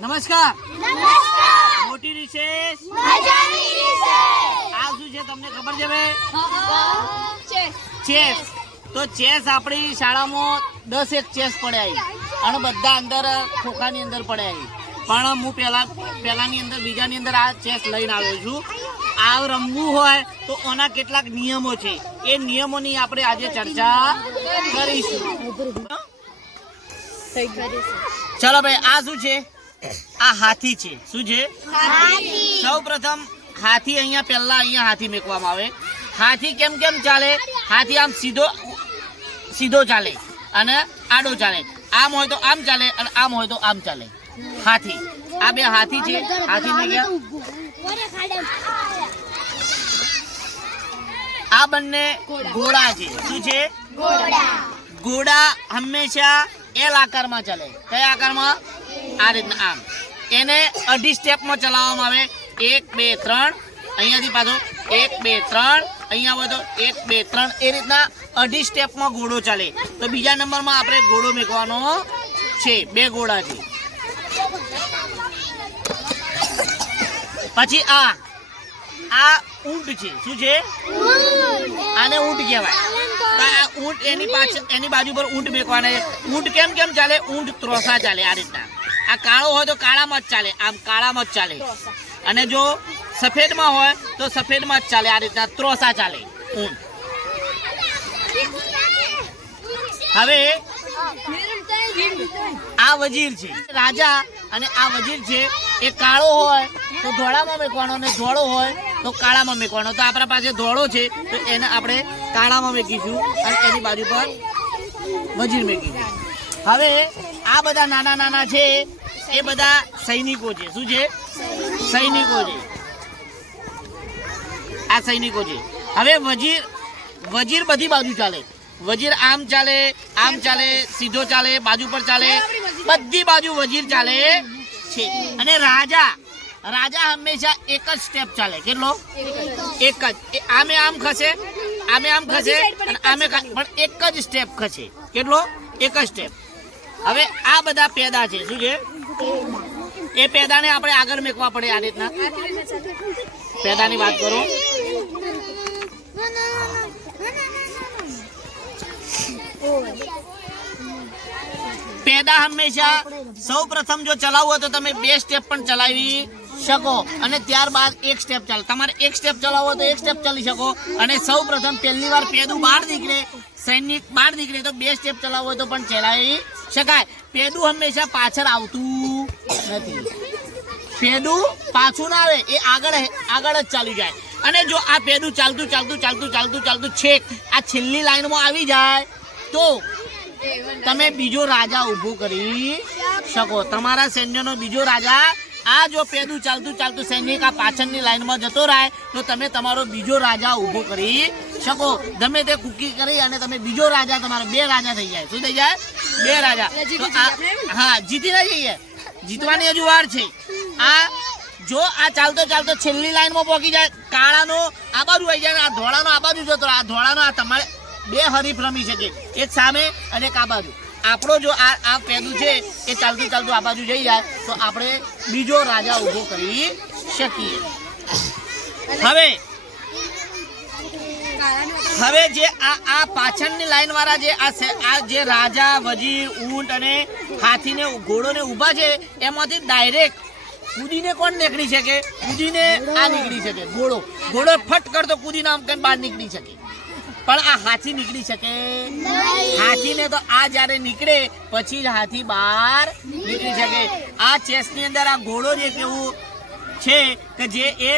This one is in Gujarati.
નમસ્કાર. નમસ્કાર. મોટી રિસેસ. મજાની રિસેસ. આ શું છે તમને ખબર છે બે? ચેસ. ચેસ. તો ચેસ આપણી શાળામાં 10 એક ચેસ પડ્યા અને બધા અંદર ખોખાની અંદર પડ્યા. પણ હું પહેલાની અંદર બીજાની અંદર આ ચેસ લઈને આવ્યો છું. આ રમવું હોય તો આના કેટલાક નિયમો છે, એ નિયમોની આપણે આજે ચર્ચા કરીશું. ચલો ભાઈ, આ શું છે? આ હાથી છે. શું છે? સૌ પ્રથમ હાથી અહીંયા હાથી મેકવામાં આવે. હાથી કેમ ચાલે? હાથી આમ સીધો ચાલે અને આડો ચાલે. આમ હોય તો આમ ચાલે અને આમ હોય તો આમ ચાલે. હાથી, આ બે હાથી છે. હાથી ને ગયા આ બંને ઘોડા છે. શું છે? ઘોડા હંમેશા એલ આકારમાં ચાલે. કયા આકારમાં? આ રીતના આમ. એને 2.5 સ્ટેપમાં ચલાવવામાં આવે. 1 2 3 અહીંયાથી પાછો 1 2 3 અહીંયા હોય તો 1 2 3 એ રીતના 2.5 સ્ટેપમાં ઘોડો ચાલે. તો બીજા નંબરમાં આપણે ઘોડો મેકવાનો છે. 2 ઘોડા છે. પછી આ ઊંટ છે. શું છે? આને ઊંટ કહેવાય. આ ઊંટ એની બાજુ પર ઊંટ મેકવાના. ઊંટ કેમ ચાલે? ઊંટ ત્રોસા ચાલે. આ રીતના. આ કાળો હોય તો કાળામાં જ ચાલે. આમ કાળામાં જ ચાલે. અને જો સફેદમાં હોય તો સફેદમાં જ ચાલે. આ રીતના ત્રોસા ચાલે ઊંટ. હવે આ વજીર છે. રાજા અને આ વજીર છે એ કાળો હોય તો ધોળામાં મેકવાનો અને ધોળો હોય તો કાળામાં મેકવાનો. તો આપણા પાસે ધોળો છે તો એને આપણે કાળામાં મેકીશું અને એની બાજુ પર વજીર મેકીશું. હવે આ બધા નાના છે એ બધા સૈનિકો છે. શું છે? સૈનિકો છે. આ સૈનિકો છે. હવે વજીર બધી બાજુ ચાલે. વજીર આમ ચાલે, સીધો ચાલે, બાજુ પર ચાલે, બધી બાજુ વજીર ચાલે છે. અને રાજા હંમેશા એક જ સ્ટેપ ચાલે. કેટલો? એક જ. આમે આમ ખસે અને આમે પણ એક જ સ્ટેપ ખસે. કેટલો? એક જ સ્ટેપ. હવે આ બધા પેદા છે. શું છે? એ પેદાને આપણે આગળ મેકવા પડે. આ રીતના પેદાની વાત કરો. પેદા હંમેશા સૌ પ્રથમ જો ચલાવવું હોય તો તમે 2 સ્ટેપ પણ ચલાવી શકો અને ત્યારબાદ 1 સ્ટેપ ચાલે. તમારે 1 સ્ટેપ ચલાવવો હોય તો 1 સ્ટેપ ચાલી શકો. અને સૌ પ્રથમ પહેલી વાર પેદું બહાર નીકળે, સૈનિક બહાર નીકળે તો 2 સ્ટેપ ચલાવવો હોય તો પણ ચલાવી શકાય. પેદું હંમેશા પાછળ આવતું નથી. પેદું પાછું ના આવે, એ આગળ જ ચાલી જાય. અને જો આ પેદું ચાલતું છેક આ છેલ્લી લાઈનમાં આવી જાય તો તમે બીજો રાજા ઊભો કરી શકો. તમારા સૈન્યનો બીજો રાજા. આ જો પેદું ચાલતું સૈનિક આ પાછળની લાઈનમાં જતો રહે તો તમે તમારો બીજો રાજા ઊભો કરી શકો. ગમે તે કુકી કરી અને તમે બીજો રાજા, તમારો 2 રાજા થઈ જાય. શું થઈ જાય? 2 રાજા. હા, જીતી ના જઈએ. જીતવાની હજુ વાર છે. આ જો આ ચાલતો છેલ્લી લાઈનમાં પહોંચી જાય, કાળાનો આ બાજુ આવી જાય, આ ધોળાનો આ બાજુ જતો, આ ધોળાનો આ તમારે 2 હરીફ રમી શકે. એક સામે અને એક આ બાજુ. આપણો જો આ પેદું છે એ ચાલતું આ બાજુ જઈ જાય તો આપણે બીજો રાજા ઊભો કરી શકીએ. હવે જે આ પાછળની લાઈન વાળા જે આ જે રાજા, વજીર, ઊંટ અને હાથીને ઘોડોને ઊભા છે એમાંથી ડાયરેક્ટ કૂદીને કોણ નીકળી શકે? કૂદીને આ નીકળી શકે. ઘોડો ફટ કરતો કૂદીને આમ કઈ બહાર નીકળી શકે. પણ આ હાથી નીકળી શકે? હાથીને તો આ જ્યારે નીકળે પછી જ હાથી બહાર નીકળી શકે. આ ચેસની અંદર આ ઘોડો જે કેવું છે કે જે એ